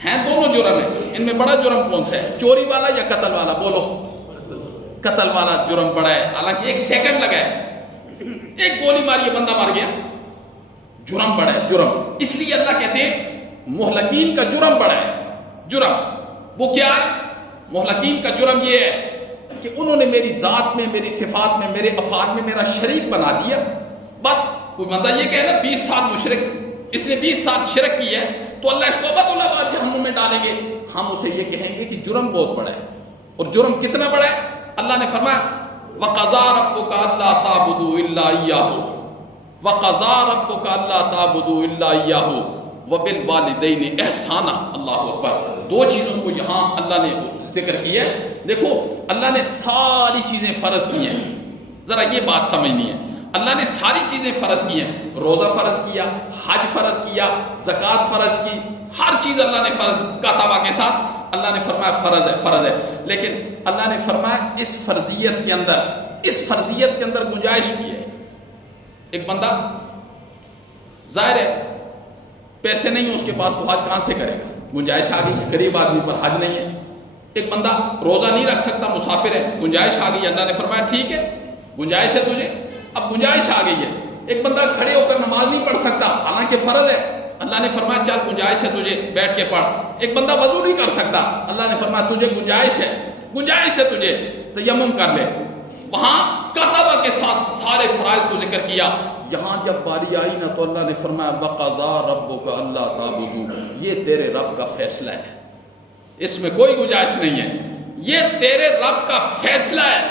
ہیں دونوں جرم ہیں، ان میں بڑا جرم کون سا ہے؟ چوری والا یا قتل والا؟ بولو، قتل والا جرم بڑا ہے، حالانکہ 1 سیکنڈ لگا ہے، 1 گولی ماری ہے بندہ مر گیا، جرم بڑا ہے، جرم۔ اس لیے اللہ کہتے ہیں مہلکین کا جرم بڑا ہے، جرم وہ کیا ہے؟ مہلکین کا جرم یہ ہے کہ انہوں نے میری ذات میں، میری صفات میں، میرے افعال میں میرا شریک بنا دیا۔ بس کوئی بندہ یہ کہے نا 20 سال مشرک، اس نے 20 سال شرک کی ہے تو اللہ اس کو ابد الآباد جہنم میں ڈالیں گے، ہم اسے یہ کہیں گے کہ جرم بہت بڑا ہے۔ اور جرم کتنا بڑا ہے؟ اللہ نے فرمایا وَقَضَىٰ رَبُّكَ أَلَّا تَعْبُدُوا إِلَّا إِيَّاهُ وَقَضَىٰ رَبُّكَ أَلَّا تَعْبُدُوا إِلَّا إِيَّاهُ وَبِالْوَالِدَيْنِ إِحْسَانًا۔ اللہ اکبر، 2 چیزوں کو یہاں اللہ نے ذکر کیا ہے۔ دیکھو اللہ نے ساری چیزیں فرض کی ہیں، ذرا یہ بات سمجھنی ہے، اللہ نے ساری چیزیں فرض کی ہیں، روزہ فرض کیا، حج فرض کیا، زکوٰۃ فرض کی، ہر چیز اللہ نے فرض کا تابع کے ساتھ اللہ نے فرمایا فرض ہے، فرض ہے۔ لیکن اللہ نے فرمایا اس فرضیت کے اندر گنجائش بھی ہے۔ ایک بندہ ظاہر ہے پیسے نہیں ہیں اس کے پاس تو حج کہاں سے کرے گا؟ گنجائش آ گئی، غریب آدمی پر حج نہیں ہے۔ ایک بندہ روزہ نہیں رکھ سکتا، مسافر ہے، گنجائش آ گئی، اللہ نے فرمایا ٹھیک ہے گنجائش ہے تجھے، اب گنجائش آ گئی ہے۔ ایک بندہ کھڑے ہو کر نماز نہیں پڑھ سکتا حالانکہ فرض ہے، اللہ نے فرمایا چل گنجائش ہے تجھے بیٹھ کے پڑھ۔ ایک بندہ وضو نہیں کر سکتا، اللہ نے فرمایا تجھے گنجائش ہے تجھے تیمم کر لے۔ وہاں کتبہ کے ساتھ سارے فرائض کو ذکر کیا۔ یہاں جب باری آئی نا تو اللہ نے فرمایا وَقَضَىٰ رَبُّكَ أَلَّا تَعْبُدُوا، یہ تیرے رب کا فیصلہ ہے، اس میں کوئی گنجائش نہیں ہے، یہ تیرے رب کا فیصلہ ہے۔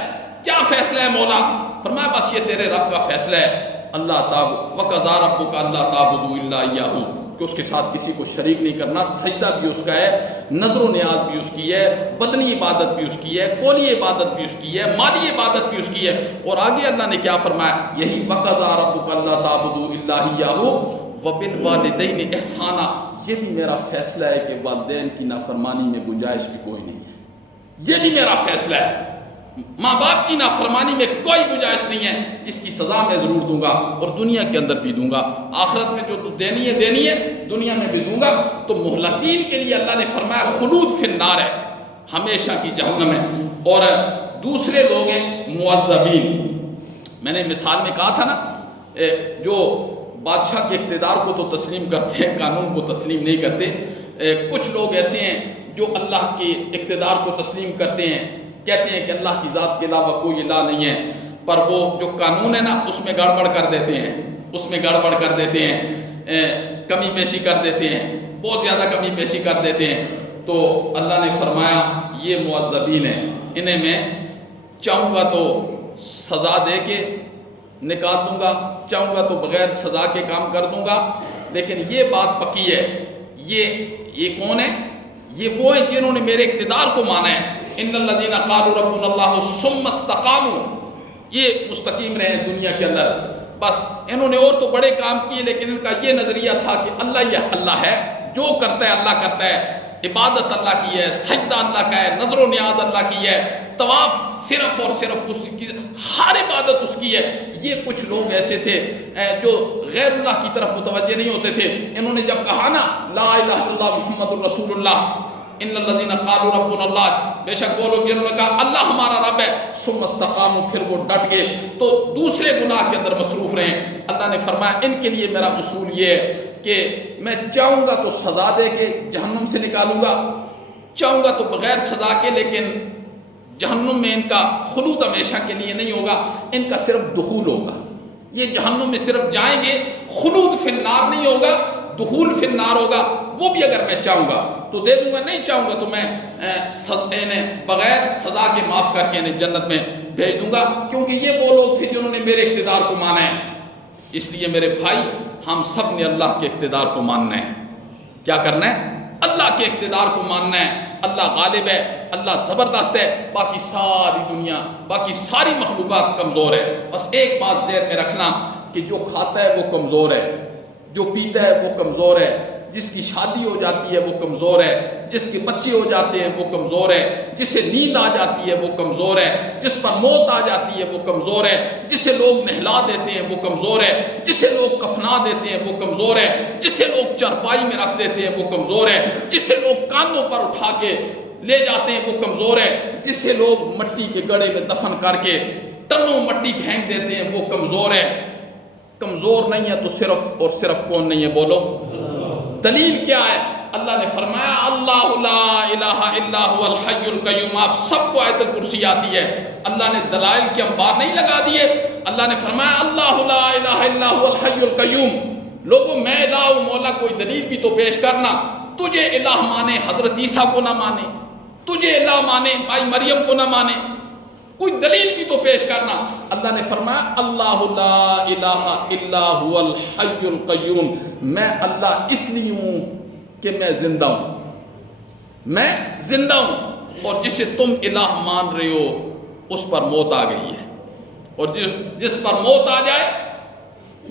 کیا فیصلہ ہے مولا؟ فرمایا بس یہ تیرے رب کا فیصلہ ہے، اللہ تعبد وَقَضَىٰ رَبُّكَ أَلَّا تَعْبُدُوا إِلَّا إِيَّاهُ، کہ اس کے ساتھ کسی کو شریک نہیں کرنا، سجدہ بھی اس کا ہے، نظر و نیاز بھی اس کی ہے، بدنی عبادت بھی اس کی ہے، قولی عبادت بھی اس کی ہے، مالی عبادت بھی اس کی ہے۔ اور آگے اللہ نے کیا فرمایا؟ یہی وَقَضَىٰ رَبُّكَ أَلَّا تَعْبُدُوا إِلَّا إِيَّاهُ وَبِالْوَالِدَيْنِ إِحْسَانًا، یہ بھی میرا فیصلہ ہے کہ والدین کی نافرمانی میں گنجائش بھی کوئی نہیں ہے، یہ بھی میرا فیصلہ ہے، ماں باپ کی نافرمانی میں کوئی گنجائش نہیں ہے، اس کی سزا میں ضرور دوں گا اور دنیا کے اندر بھی دوں گا، آخرت میں جو تو دینی ہے دنیا میں بھی دوں گا۔ تو مہلکین کے لیے اللہ نے فرمایا خلود فی النار ہے، ہمیشہ کی جہنم ہے۔ اور دوسرے لوگ ہیں معذبین، میں نے مثال میں کہا تھا نا جو بادشاہ کے اقتدار کو تو تسلیم کرتے ہیں، قانون کو تسلیم نہیں کرتے۔ کچھ لوگ ایسے ہیں جو اللہ کے اقتدار کو تسلیم کرتے ہیں، کہتے ہیں کہ اللہ کی ذات کے علاوہ کوئی الہ نہیں ہے، پر وہ جو قانون ہے نا اس میں گڑبڑ کر دیتے ہیں، کمی پیشی کر دیتے ہیں، بہت زیادہ کمی پیشی کر دیتے ہیں۔ تو اللہ نے فرمایا یہ معذبین ہیں، انہیں میں چاہوں گا تو سزا دے کے نکال دوں گا، چاہوں گا تو بغیر سزا کے کام کر دوں گا۔ لیکن یہ بات پکی ہے، یہ کون ہے؟ یہ وہ ہیں جنہوں نے میرے اقتدار کو مانا ہے۔ ان الذین قالوا ربنا اللہ ثم استقاموا، یہ مستقیم رہے دنیا کے اندر، بس انہوں نے اور تو بڑے کام کیے لیکن ان کا یہ نظریہ تھا کہ اللہ ہے، جو کرتا ہے اللہ کرتا ہے، عبادت اللہ کی ہے، سجدہ اللہ کا ہے، نظر و نیاز اللہ کی ہے، طواف صرف اور صرف اس کی، ہر عبادت اس کی ہے۔ یہ کچھ لوگ ایسے تھے جو غیر اللہ کی طرف متوجہ نہیں ہوتے تھے۔ انہوں نے جب کہا نا لا الہ الا اللہ محمد الرسول اللہ، ان الذین قالوا ربنا اللہ، بے شک وہ لوگ جنہوں نے کہا اللہ ہمارا رب ہے، ثم استقاموا، پھر وہ ڈٹ گئے تو دوسرے گناہ کے اندر مصروف رہے۔ اللہ نے فرمایا ان کے لیے میرا اصول یہ ہے کہ میں چاہوں گا تو سزا دے کے جہنم سے نکالوں گا، چاہوں گا تو بغیر سزا کے، لیکن جہنم میں ان کا خلود ہمیشہ کے لیے نہیں ہوگا، ان کا صرف دخول ہوگا، یہ جہنم میں صرف جائیں گے، خلود فی النار نہیں ہوگا، دخول فی النار ہوگا۔ وہ بھی اگر میں چاہوں گا تو دے دوں گا، نہیں چاہوں گا تو میں انہیں بغیر سزا کے معاف کر کے انہیں جنت میں بھیج دوں گا، کیونکہ یہ وہ لوگ تھے جنہوں نے میرے اقتدار کو مانا ہے۔ اس لیے میرے بھائی ہم سب نے اللہ کے اقتدار کو ماننا ہے۔ کیا کرنا ہے؟ اللہ کے اقتدار کو ماننا ہے۔ اللہ غالب ہے، اللہ زبردست ہے، باقی ساری دنیا، باقی ساری مخلوقات کمزور ہے۔ بس ایک بات ذہن میں رکھنا کہ جو کھاتا ہے وہ کمزور ہے، جو پیتا ہے وہ کمزور ہے، جس کی شادی ہو جاتی ہے وہ کمزور ہے، جس کے بچے ہو جاتے ہیں وہ کمزور ہے، جسے نیند آ جاتی ہے وہ کمزور ہے، جس پر موت آ جاتی ہے وہ کمزور ہے، جسے لوگ نہلا دیتے ہیں وہ کمزور ہے، جسے لوگ کفنا دیتے ہیں وہ کمزور ہے، جسے لوگ چارپائی میں رکھ دیتے ہیں وہ کمزور ہے، جسے لوگ کاندھوں پر اٹھا کے لے جاتے ہیں وہ کمزور ہے، جسے لوگ مٹی کے گڑھے میں دفن کر کے ٹنوں مٹی پھینک دیتے ہیں وہ کمزور ہے۔ کمزور نہیں ہے تو صرف اور صرف کون نہیں ہے؟ بولو دلیل کیا ہے؟ اللہ نے فرمایا اللہ لا الہ الا هو الحی القیوم۔ آپ سب کو آیت الکرسی آتی ہے، اللہ نے دلائل کے انبار نہیں لگا دیے۔ اللہ نے فرمایا اللہ لا الہ الا هو الحی القیوم۔ لوگوں میں الہ ہوں، مولا کوئی دلیل بھی تو پیش کرنا۔ تجھے الہ مانے حضرت عیسیٰ کو نہ مانے، تجھے الہ مانے مائی مریم کو نہ مانے، کوئی دلیل بھی تو پیش کرنا۔ اللہ نے فرمایا اللہ لا الہ الا هو الحی القیوم۔ میں اللہ اس لیے ہوں کہ میں زندہ ہوں، میں زندہ ہوں، اور جسے تم الہ مان رہے ہو اس پر موت آ گئی ہے، اور جس پر موت آ جائے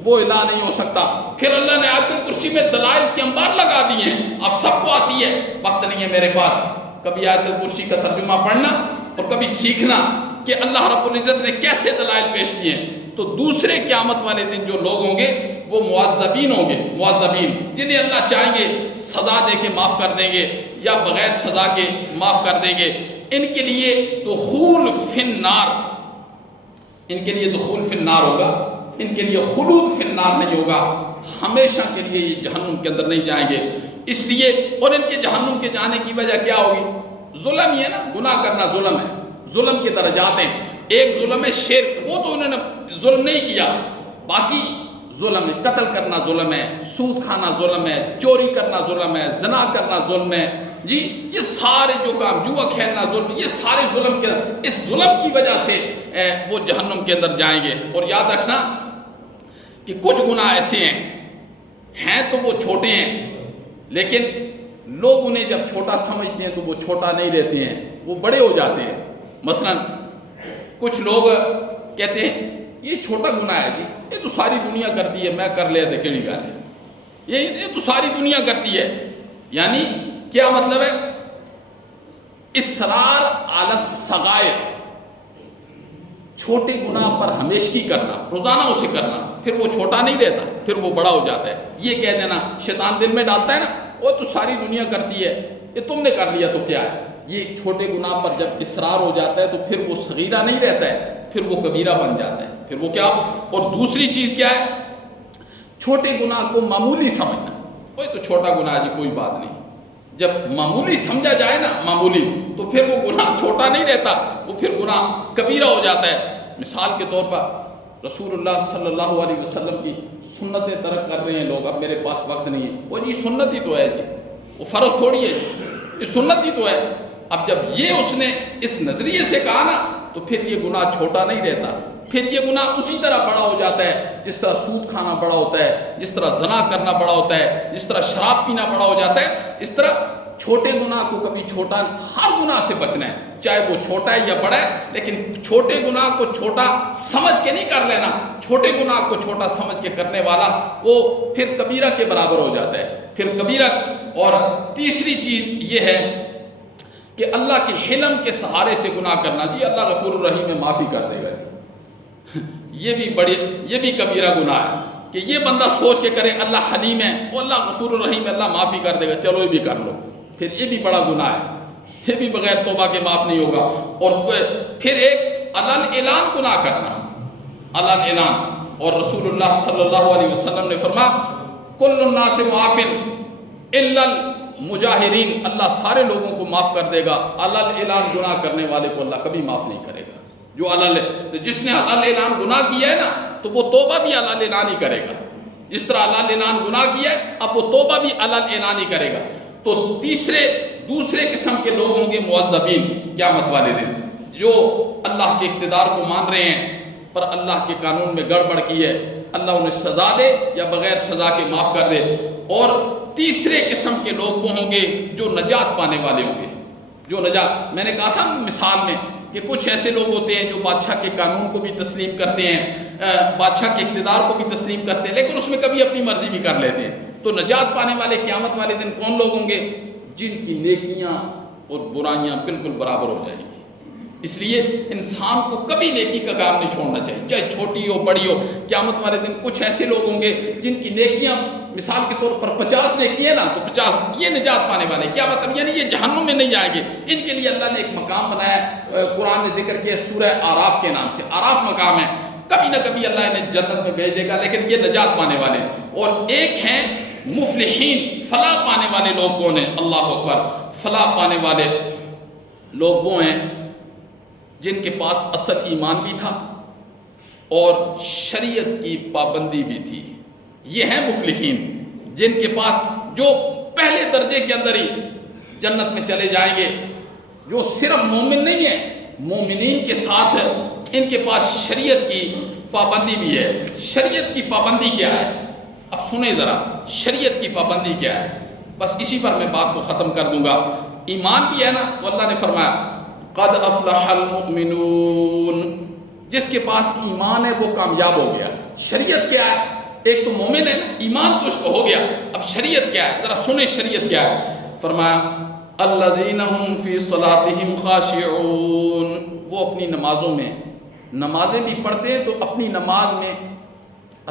وہ الہ نہیں ہو سکتا۔ پھر اللہ نے آیت الکرسی میں دلائل کے انبار لگا دیے ہیں، اب سب کو آتی ہے، وقت نہیں ہے میرے پاس کبھی آیت الکرسی کا ترجمہ پڑھنا اور کبھی سیکھنا کہ اللہ رب العزت نے کیسے دلائل پیش کیے ہیں۔ تو دوسرے قیامت والے دن جو لوگ ہوں گے وہ معذبین ہوں گے، معذبین جنہیں اللہ چاہیں گے سزا دے کے معاف کر دیں گے یا بغیر سزا کے معاف کر دیں گے۔ ان کے لیے دخول فی النار، ان کے لیے دخول فی النار ہوگا، ان کے لیے خلود فی النار نہیں ہوگا، ہمیشہ کے لیے یہ جہنم کے اندر نہیں جائیں گے۔ اس لیے، اور ان کے جہنم کے جانے کی وجہ کیا ہوگی؟ ظلم ہی ہے نا، گناہ کرنا ظلم ہے، ظلم کے درجات ہیں۔ ایک ظلم ہے شرک، وہ تو انہوں نے ظلم نہیں کیا، باقی ظلم ہے، قتل کرنا ظلم ہے، سود کھانا ظلم ہے، چوری کرنا ظلم ہے، زنا کرنا ظلم ہے، جی یہ سارے جو کام، جوا کھیلنا ظلم، یہ سارے ظلم کے، اس ظلم کی وجہ سے وہ جہنم کے اندر جائیں گے۔ اور یاد رکھنا کہ کچھ گناہ ایسے ہیں تو وہ چھوٹے ہیں، لیکن لوگ انہیں جب چھوٹا سمجھتے ہیں تو وہ چھوٹا نہیں رہتے ہیں، وہ بڑے ہو جاتے ہیں۔ مثلا کچھ لوگ کہتے ہیں یہ چھوٹا گناہ ہے جی، یہ تو ساری دنیا کرتی ہے، میں کر لیا تھا کیڑی گال ہے، یہ تو ساری دنیا کرتی ہے۔ یعنی کیا مطلب ہے؟ اصرار علی الصغائر، چھوٹے گناہ پر ہمیشگی کرنا، روزانہ اسے کرنا، پھر وہ چھوٹا نہیں رہتا، پھر وہ بڑا ہو جاتا ہے۔ یہ کہہ دینا، شیطان دل میں ڈالتا ہے نا، وہ تو ساری دنیا کرتی ہے، یہ تم نے کر لیا تو کیا ہے۔ یہ چھوٹے گناہ پر جب اصرار ہو جاتا ہے تو پھر وہ صغیرہ نہیں رہتا ہے، پھر وہ کبیرہ بن جاتا ہے، پھر وہ کیا۔ اور دوسری چیز کیا ہے؟ چھوٹے گناہ کو معمولی سمجھنا، وہ تو چھوٹا گناہ جی کوئی بات نہیں۔ جب معمولی سمجھا جائے نا، معمولی، تو پھر وہ گناہ چھوٹا نہیں رہتا، وہ پھر گناہ کبیرہ ہو جاتا ہے۔ مثال کے طور پر رسول اللہ صلی اللہ علیہ وسلم کی سنتیں ترک کر رہے ہیں لوگ، اب میرے پاس وقت نہیں ہے، وہ جی سنت ہی تو ہے جی، وہ فرض تھوڑی ہے جی، یہ سنت ہی تو ہے۔ اب جب یہ اس نے اس نظریے سے کہا نا تو پھر یہ گناہ چھوٹا نہیں رہتا، پھر یہ گناہ اسی طرح بڑا ہو جاتا ہے جس طرح سود کھانا بڑا ہوتا ہے، جس طرح زنا کرنا بڑا ہوتا ہے، جس طرح شراب پینا بڑا ہو جاتا ہے۔ اس طرح چھوٹے گناہ کو کبھی چھوٹا، ہر گناہ سے بچنا ہے، چاہے وہ چھوٹا ہے یا بڑا ہے، لیکن چھوٹے گناہ کو چھوٹا سمجھ کے نہیں کر لینا۔ چھوٹے گناہ کو چھوٹا سمجھ کے کرنے والا وہ پھر کبیرہ کے برابر ہو جاتا ہے، پھر کبیرہ۔ اور تیسری چیز یہ ہے کہ اللہ کے حلم کے سہارے سے گناہ کرنا، جی اللہ غفور الرحیم ہے معافی کر دے گا جی، یہ بھی کبیرہ گناہ ہے کہ یہ بندہ سوچ کے کرے اللہ حلیم ہے، وہ اللہ غفور الرحیم ہے، اللہ معافی کر دے گا، چلو یہ بھی کر لو، پھر یہ بھی بڑا گناہ ہے، یہ بھی بغیر توبہ کے معاف نہیں ہوگا۔ اور پھر ایک علن اعلان گناہ کرنا، علن اعلان، اور رسول اللہ صلی اللہ علیہ وسلم نے فرمایا کل الناس معاف الا المجاہرین، اللہ سارے لوگوں کو معاف کر دے گا، علن اعلان گناہ کرنے والے کو اللہ کبھی معاف نہیں کرے گا۔ جو جس نے علن اعلان گناہ کیا ہے نا تو وہ توبہ بھی علن اعلان ہی کرے گا، جس طرح علن اعلان گناہ کیا ہے اب وہ توبہ بھی علن اعلان ہی کرے گا۔ تو دوسرے قسم کے لوگ ہوں گے معذبین قیامت والے دن، جو اللہ کے اقتدار کو مان رہے ہیں پر اللہ کے قانون میں گڑبڑ کی ہے، اللہ انہیں سزا دے یا بغیر سزا کے معاف کر دے۔ اور تیسرے قسم کے لوگ وہ ہوں گے جو نجات پانے والے ہوں گے، جو نجات، میں نے کہا تھا مثال میں کہ کچھ ایسے لوگ ہوتے ہیں جو بادشاہ کے قانون کو بھی تسلیم کرتے ہیں، بادشاہ کے اقتدار کو بھی تسلیم کرتے ہیں، لیکن اس میں کبھی اپنی مرضی بھی کر لیتے ہیں۔ تو نجات پانے والے قیامت والے دن کون لوگ ہوں گے؟ جن کی نیکیاں اور برائیاں بالکل برابر ہو جائیں گی۔ اس لیے انسان کو کبھی نیکی کا کام نہیں چھوڑنا چاہیے، چاہے چھوٹی ہو بڑی ہو۔ قیامت والے دن کچھ ایسے لوگ ہوں گے جن کی نیکیاں مثال کے طور پر 50 نیکیاں نا، تو 50 یہ نجات پانے والے، کیا مطلب یعنی یہ جہنم میں نہیں جائیں گے۔ ان کے لیے اللہ نے ایک مقام بنایا ہے، قرآن نے ذکر کیا سورہ آراف کے نام سے، آراف مقام ہے، کبھی نہ کبھی اللہ انہیں جنت میں بھیج دے گا، لیکن یہ نجات پانے والے۔ اور ایک ہیں مفلحین، فلاح پانے والے لوگ کون ہیں؟ اللہ اکبر، فلاح پانے والے لوگ وہ ہیں جن کے پاس اصل ایمان بھی تھا اور شریعت کی پابندی بھی تھی۔ یہ ہیں مفلحین، جن کے پاس جو پہلے درجے کے اندر ہی جنت میں چلے جائیں گے، جو صرف مومن نہیں ہیں، مومنین کے ساتھ ان کے پاس شریعت کی پابندی بھی ہے۔ شریعت کی پابندی کیا ہے؟ اب سنیں ذرا، شریعت کی پابندی کیا ہے؟ بس اسی پر میں بات کو ختم کر دوں گا۔ ایمان بھی ہے نا، تو اللہ نے فرمایا قد افلح المؤمنون، جس کے پاس ایمان ہے وہ کامیاب ہو گیا۔ شریعت کیا ہے؟ ایک تو مومن ہے نا، ایمان تو اس کو ہو گیا، اب شریعت کیا ہے؟ ذرا سنیں شریعت کیا ہے۔ فرمایا الذین هم فی صلاتهم خاشعون، وہ اپنی نمازوں میں، نمازیں بھی پڑھتے ہیں تو اپنی نماز میں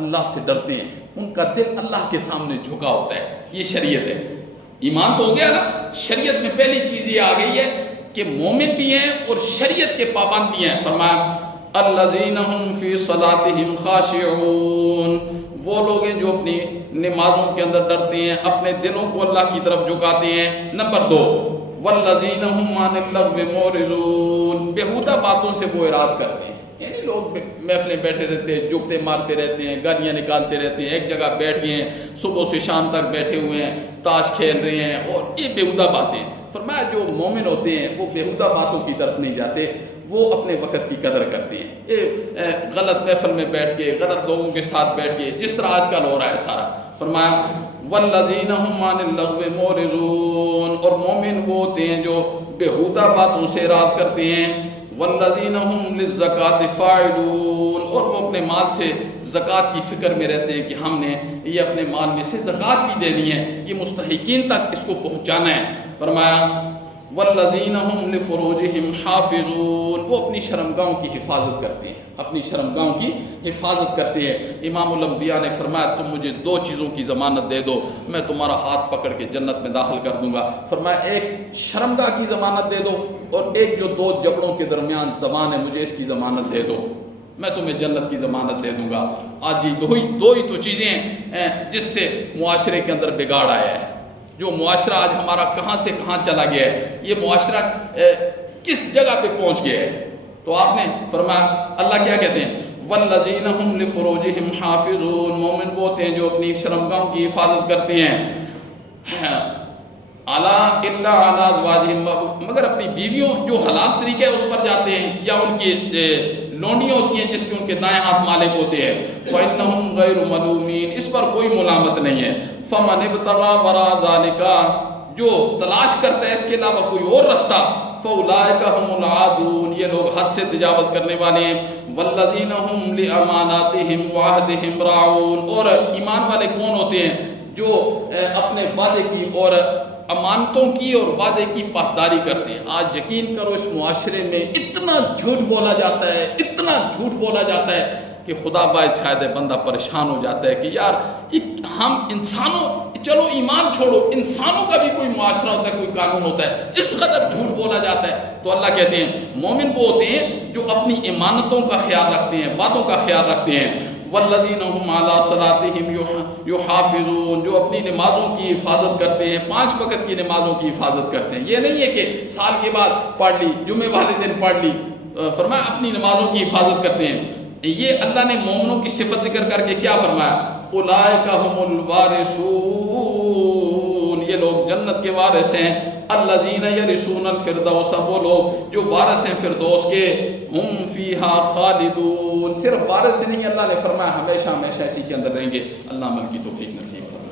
اللہ سے ڈرتے ہیں، ان کا دل اللہ کے سامنے جھکا ہوتا ہے۔ یہ شریعت ہے۔ ایمان تو ہو گیا نا، شریعت میں پہلی چیز یہ آ گئی ہے کہ مومن بھی ہیں اور شریعت کے پابند بھی ہیں۔ فرمایا الذین هم فی صلاتهم خاشعون، وہ لوگ ہیں جو اپنی نمازوں کے اندر ڈرتے ہیں، اپنے دلوں کو اللہ کی طرف جھکاتے ہیں۔ نمبر 2 والذین هم عن اللغو معرضون، بیہودہ باتوں سے وہ اعراض کرتے ہیں۔ یعنی لوگ محفلیں بیٹھے رہتے ہیں، جگتے مارتے رہتے ہیں، گالیاں نکالتے رہتے ہیں، ایک جگہ بیٹھ گئے ہیں، صبح سے شام تک بیٹھے ہوئے ہیں، تاش کھیل رہے ہیں، اور یہ بیہودہ باتیں۔ فرمایا جو مومن ہوتے ہیں وہ بیہودہ باتوں کی طرف نہیں جاتے، وہ اپنے وقت کی قدر کرتے ہیں۔ یہ غلط محفل میں بیٹھ کے، غلط لوگوں کے ساتھ بیٹھ کے، جس طرح آج کل ہو رہا ہے سارا۔ فرمایا والذین هم عن اللغو معرضون، اور مومن وہ ہوتے ہیں جو بیہودہ باتوں سے اعراض کرتے ہیں۔ والذین هم للزکاۃ فاعلون، اور وہ اپنے مال سے زکوٰۃ کی فکر میں رہتے ہیں کہ ہم نے یہ اپنے مال میں سے زکوٰۃ بھی دینی ہے، یہ مستحقین تک اس کو پہنچانا ہے۔ فرمایا والذین هم لفروجهم حافظون، وہ اپنی شرمگاہوں کی حفاظت کرتے ہیں، اپنی شرمگاہوں کی حفاظت کرتے ہیں۔ امام الانبیاء نے فرمایا تم مجھے 2 چیزوں کی ضمانت دے دو، میں تمہارا ہاتھ پکڑ کے جنت میں داخل کر دوں گا۔ فرمایا ایک شرمگاہ کی ضمانت دے دو، اور ایک جو 2 جبڑوں کے درمیان زبان ہے، مجھے اس کی ضمانت دے دو، میں تمہیں جنت کی ضمانت دے دوں گا۔ آج یہ دو ہی تو چیزیں ہیں جس سے معاشرے کے اندر بگاڑ آیا ہے۔ جو معاشرہ آج ہمارا کہاں سے کہاں چلا گیا ہے، یہ معاشرہ کس جگہ پہ پہنچ گیا ہے۔ تو آپ نے فرمایا اللہ کیا کہتے ہیں والذین هم لفروجهم حافظون، مومن وہ ہوتے ہیں جو اپنی شرمگاہوں کی حفاظت کرتے ہیں۔ الا علی ازواجہم، مگر اپنی بیویوں جو حلال طریقے اس پر جاتے ہیں، یا ان کی لونڈیاں ہوتی ہیں جس کے ان کے دائیں ہاتھ مالک ہوتے ہیں، فإنہم غیر ملومین، اس پر کوئی ملامت نہیں ہے۔ فمن ابتغى وراء ذلك، جو تلاش کرتا ہے اس کے علاوہ کوئی اور رستہ، فاولئک هم العادون، یہ لوگ حد سے تجاوز کرنے والے ہیں۔ والذین هم لاماناتهم وعهدهم راعون، اور ایمان والے کون ہوتے ہیں؟ جو اپنے وعدے کی اور امانتوں کی اور وعدے کی پاسداری کرتے ہیں۔ آج یقین کرو اس معاشرے میں اتنا جھوٹ بولا جاتا ہے، اتنا جھوٹ بولا جاتا ہے کہ خدا باعث شاید بندہ پریشان ہو جاتا ہے کہ یار ہم انسانوں، چلو ایمان چھوڑو، انسانوں کا بھی کوئی معاشرہ ہوتا ہے، کوئی قانون ہوتا ہے، اس قدر جھوٹ بولا جاتا ہے۔ تو اللہ کہتے ہیں مومن وہ ہوتے ہیں جو اپنی امانتوں کا خیال رکھتے ہیں، وعدوں کا خیال رکھتے ہیں۔ والذین هم علی صلاتہم یحافظون، جو اپنی نمازوں کی حفاظت کرتے ہیں، 5 وقت کی نمازوں کی حفاظت کرتے ہیں۔ یہ نہیں ہے کہ سال کے بعد پڑھ لی، جمعے والے دن پڑھ لی، فرمایا اپنی نمازوں کی حفاظت کرتے ہیں۔ یہ اللہ نے مومنوں کی صفت ذکر کر کے کیا فرمایا؟ اولئک هم الوارثون، یہ لوگ جنت کے وارث ہیں۔ الذین یرثون الفردوس، وہ لوگ جو وارث ہیں فردوس کے، ہم فیہا خالدون، صرف وارث نہیں، اللہ نے فرمایا ہمیشہ ہمیشہ اسی کے اندر رہیں گے۔ اللہ عمل کی توفیق نصیب فرمائے۔